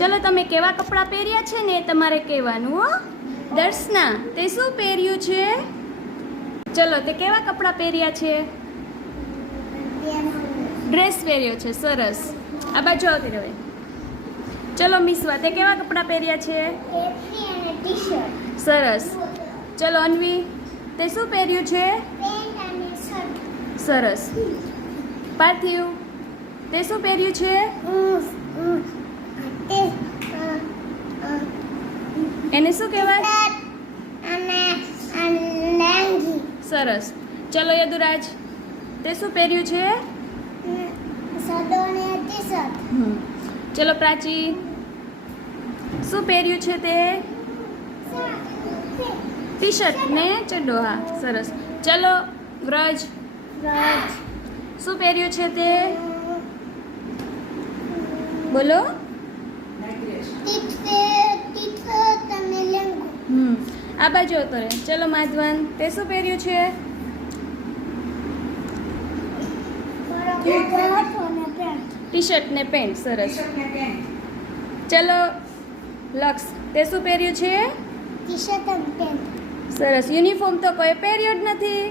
ચલો તમે કેવા કપડાં પહેર્યા છે ને તમારે કહેવાનું હો. દર્શના તે શું પહેર્યું છે? ચલો તે કેવા કપડાં પહેર્યા છે? ડ્રેસ પહેર્યો છે, સરસ. આ બાજુ આવતી રહે. ચલો મિસવા તે કેવા કપડાં પહેર્યા છે? સરસ. ચલો અન્વી તે શું પહેર્યું છે? સરસ. પાર્થિવ તે શું પહેર્યું છે? એને શું કહેવાય? સરસ. ચલો યદુરાજ તે શું પહેર્યું છે? ચલો પ્રાચી શું પહેર્યું છે તે? ટી શર્ટ ને ચડ્ડો. હા સરસ. ચલો વ્રજ શું પહેર્યું છે તે? બોલો. આ બાજુ હતો રે. ચલો માધવન તે શું પહેર્યું છે? ટી શર્ટ ને પેન્ટ. સરસ. ચલો લક્ષ તે શું પહેર્યું છે? ટી શર્ટ અને પેન્ટ. સરસ. યુનિફોર્મ તો કોઈ પહેર્યો જ નથી.